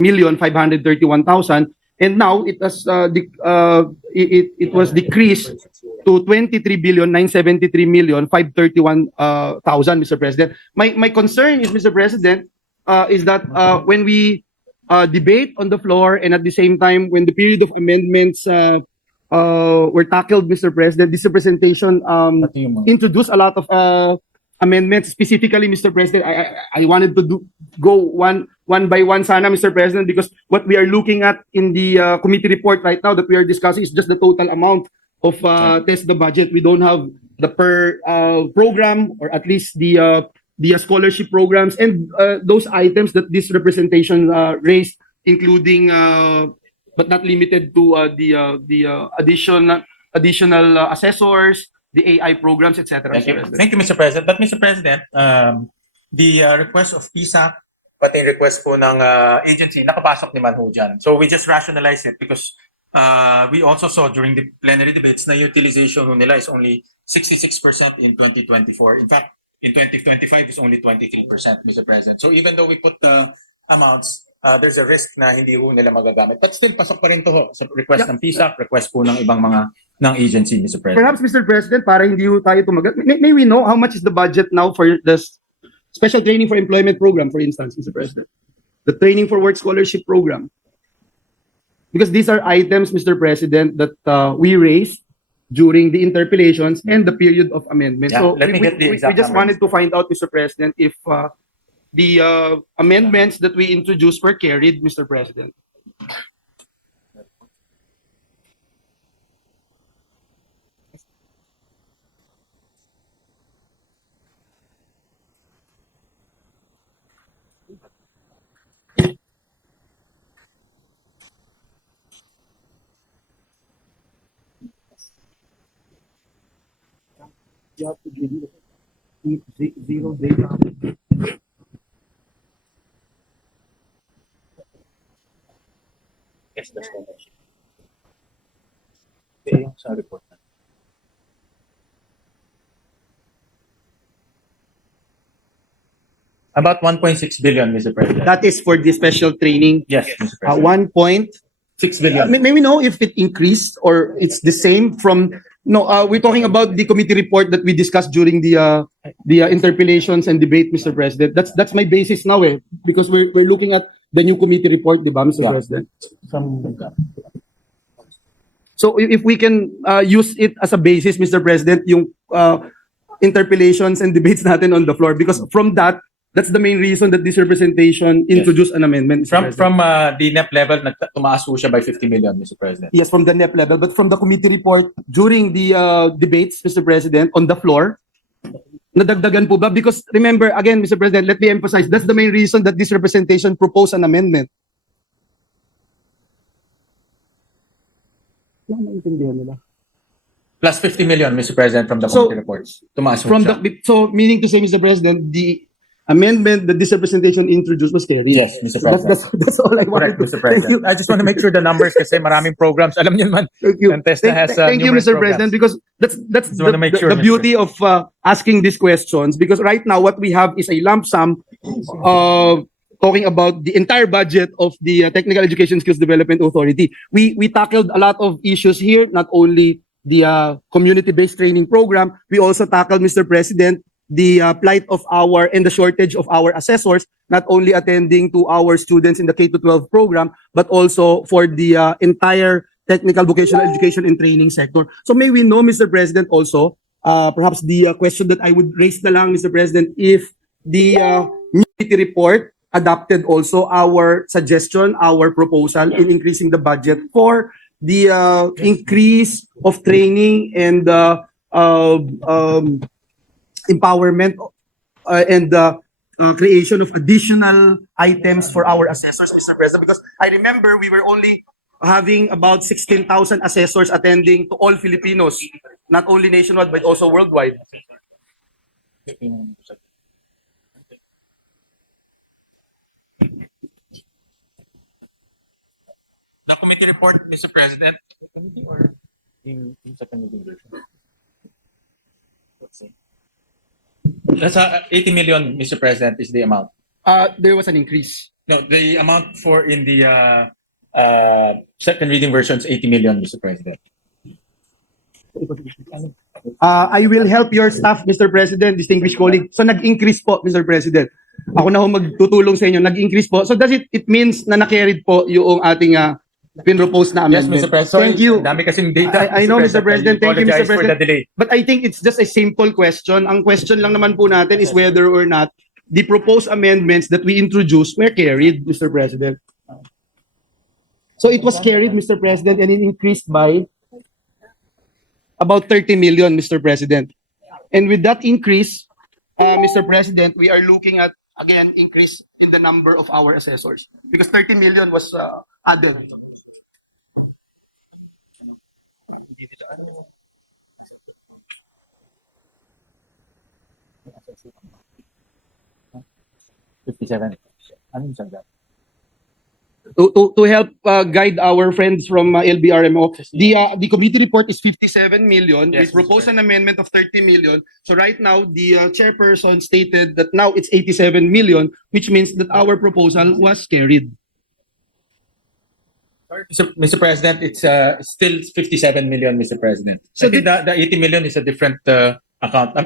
23,531,000, and now it has it was decreased to 23,973,531,000, Mr. President. My concern is, Mr. President, is that when we debate on the floor, and at the same time when the period of amendments were tackled, Mr. President, this representation introduced a lot of amendments. Specifically, Mr. President, I wanted to go one by one, sana, Mr. President, because what we are looking at in the committee report right now that we are discussing is just the total amount of test the budget. We don't have the per program, or at least the scholarship programs and those items that this representation raised, including but not limited to the additional assessors, the AI programs, etc. Thank you, Mr. President. But Mr. President, the request of PSAC, pati yung request po ng agency, nakapasok naman ho dyan. So we just rationalize it because we also saw during the plenary debates na utilization nila is only 66% in 2024. In fact, in 2025 is only 23%, Mr. President. So even though we put the amounts, there's a risk na hindi ho nila magagamit. But still, pasok pa rin to ho sa request ng PSAC, request po ng ibang mga ng agency, Mr. President. Perhaps, Mr. President, para hindi ho tayo tumagal, may we know how much is the budget now for the special training for employment program, for instance, Mr. President? The training for work scholarship program. Because these are items, Mr. President, that we raised during the interpellations and the period of amendment. Yeah, so let me get the exact we just numbers. wanted to find out, Mr. President, if the amendments that we introduced were carried, Mr. President. You have to give zero data. Yes, that's what I yung sa report na. About 1.6 billion, Mr. President. That is for the special training. Yes, Mr. President. 1.6 billion. May we know if it increased or it's the same from? No, we're talking about the committee report that we discussed during the interpellations and debate, Mr. President. That's my basis now, because we're looking at the new committee report, di ba, Mr. Yeah. President? So if we can use it as a basis, Mr. President, yung interpellations and debates natin on the floor, because from that's the main reason that this representation introduced an amendment, Mr. From the NEP level, tumaas po siya by 50 million, Mr. President. Yes, from the NEP level, but from the committee report during the debates, Mr. President, on the floor, nadagdagan po ba? Because remember, again, Mr. President, let me emphasize, that's the main reason that this representation proposed an amendment. Yan ang intindihan nila. Plus 50 million, Mr. President, from the So, committee reports. Tumaas po From siya. so meaning to say, Mr. President, the amendment that this representation introduced was carried. Yes, Mr. President. That's all I wanted. Correct, Mr. President. I just want to make sure the numbers kasi maraming programs. Alam niyo naman, Thank you. Antesta has Thank you, numerous Mr. programs. President, because that's Just wanna make sure, the Mr. beauty of asking these questions. Because right now, what we have is a lump sum talking about the entire budget of the Technical Education Skills Development Authority. We tackled a lot of issues here, not only the community-based training program. We also tackled, Mr. President, the plight of and the shortage of our assessors, not only attending to our students in the K-12 program, but also for the entire technical vocational education and training sector. So may we know, Mr. President, also, perhaps the question that I would raise na lang, Mr. President, if the committee report adopted also our suggestion, our proposal in increasing the budget for the increase of training and empowerment and creation of additional items for our assessors, Mr. President, because I remember we were only having about 16,000 assessors attending to all Filipinos, not only nationwide but also worldwide. The committee report, Mr. President, or in second meeting version? Let's see. That's 80 million, Mr. President, is the amount. There was an increase. No, the amount for in the second reading version is 80 million, Mr. President. I will help your staff, Mr. President, distinguished colleague. So nag-increase po, Mr. President. Ako na ho magtutulong sa inyo. Nag-increase po. So does it means na na-carried po yung ating pinropose na Yes, amendment? Mr. President. Sorry, Thank you. Dami kasing data. I know, Mr. President. Thank you, Mr. Apologize for the President. delay. But I think it's just a simple question. Ang question lang naman po natin is whether or not the proposed amendments that we introduced were carried, Mr. President. So it was carried, Mr. President, and it increased by about 30 million, Mr. President. And with that increase, Mr. President, we are looking at, again, increase in the number of our assessors because 30 million was added. To help guide our friends from LBRMO, the committee report is 57 million. Yes, We proposed an amendment of 30 million. So right now, the chairperson stated that now it's 87 million, which means that our proposal was carried. Mr. President, it's still 57 million, Mr. President. So I think the 80 million is a different account,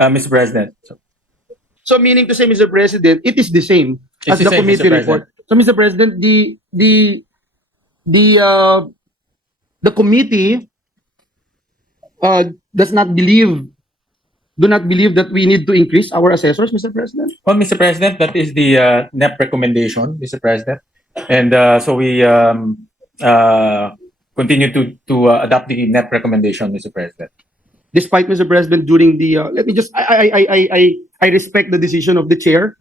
Mr. President. So meaning to say, Mr. President, it is the same as It's the the same, committee Mr. report. So, Mr. President, the committee do not believe that we need to increase our assessors, Mr. President. Well, Mr. President, that is the NEP recommendation, Mr. President. And so we continue to adopt the NEP recommendation, Mr. President. Despite, Mr. President, during the let me just I respect the decision of the chair,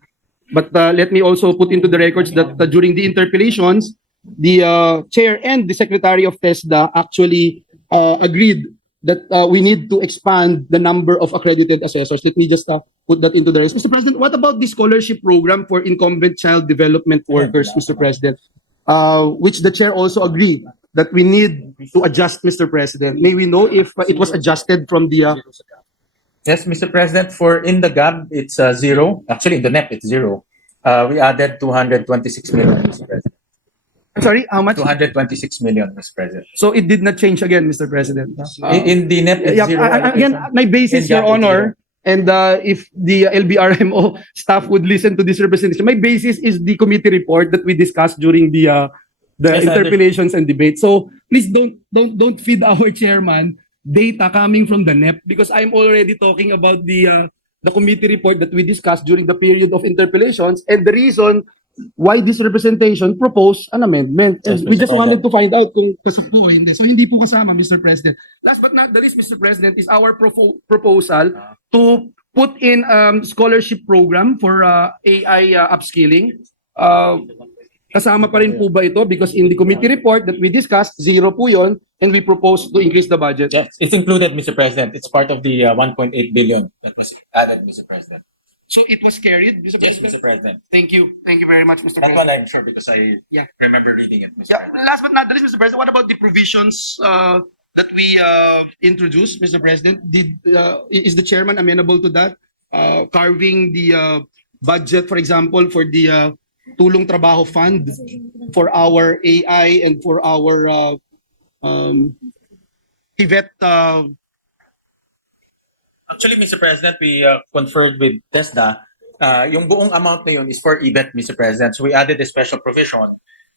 but let me also put into the records that during the interpellations, the chair and the secretary of TESDA actually agreed that we need to expand the number of accredited assessors. Let me just put that into the records. Mr. President, what about the scholarship program for incumbent child development workers, Mr. President, which the chair also agreed that we need to adjust, Mr. President? May we know if it was adjusted from the Yes, Mr. President, for in the GAB, it's zero. Actually, in the NEP, it's zero. We added 226 million, Mr. President. I'm sorry, how much? 226 million, Mr. President. So it did not change again, Mr. President. In the NEP, it's Yeah, zero. again, my basis, In Your GAB, it's Honor, and if the LBRMO staff would listen to this representation, my basis is the committee report that we discussed during the Yes, interpellations and debate. So please don't feed our chairman data coming from the NEP because I'm already talking about the committee report that we discussed during the period of interpellations and the reason why this representation proposed an amendment. Yes, We Mr. just wanted President. to find out kung kasuklo o hindi. So hindi po kasama, Mr. President. Last but not the least, Mr. President, is our proposal to put in scholarship program for AI upskilling. Kasama pa rin po ba ito? Because in the committee report that we discussed, zero po yun, and we propose to increase the budget. Yes, it's included, Mr. President. It's part of the 1.8 billion that was added, Mr. President. So it was carried, Mr. Yes, President? Mr. President. Thank you. Thank you very much, Mr. That President. one I'm sure because I Yeah. remember reading it, Mr. Yeah, President. last but not the least, Mr. President, what about the provisions that we introduced, Mr. President? Is the chairman amenable to that? Carving the budget, for example, for the Tulong Trabaho Fund for our AI and for our TVET. Actually, Mr. President, we conferred with TESDA. Yung buong amount na yun is for EBET, Mr. President. So we added a special provision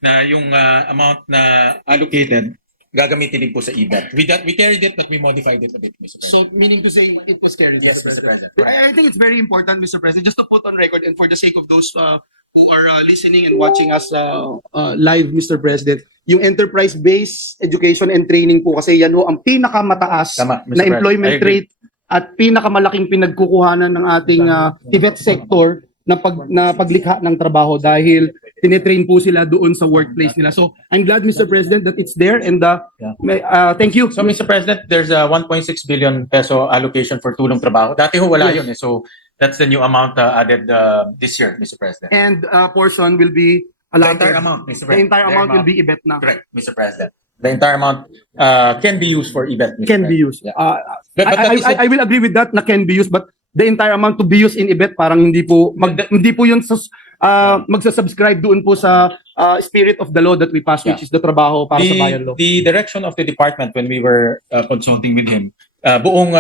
na yung amount na allocated gagamitin din po sa EBET. We carried it but we modified it a bit, Mr. President. So, meaning to say, it was carried. Yes, Mr. President. I think it's very important, Mr. President, just to put on record and for the sake of those who are listening and watching us live, Mr. President, yung enterprise-based education and training po kasi yan ho ang pinakamataas Tama, Mr. na President. employment I agree. rate at pinakamalaking pinagkukuhanan ng ating TVET sector na paglikha ng trabaho dahil tinetrain po sila doon sa workplace nila. So, I'm glad, Mr. President, that it's there and thank you. So, Mr. President, there's a 1.6 billion peso allocation for tulong trabaho. Dati ho wala Yes. yun eh. So, that's the new amount added this year, Mr. President. And portion will be The allotted. entire amount, Mr. The President. entire The amount will be IBET na. Correct, Mr. President. The entire amount can be used for EBET, Mr. Can be President. used. Yeah. I, But that I, is I, I will agree with that na can be used, but the entire amount to be used in IBET parang hindi po yun magsasubscribe doon po sa spirit of the law that we passed, which is the trabaho para sa bayan law. The direction of the department when we were consulting with him, buong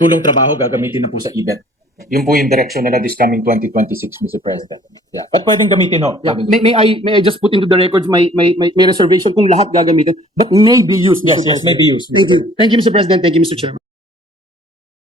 tulong trabaho gagamitin na po sa EBET. Yun po yung direction nila this coming 2026, Mr. President. Yeah. At pwedeng gamitin, no? Yeah. May I just put into the records may reservation kung lahat gagamitin, but may be used, Mr. Yes, President. may be used. Mr. Thank you. Thank you, Mr. President. Thank you, Mr. Chairman.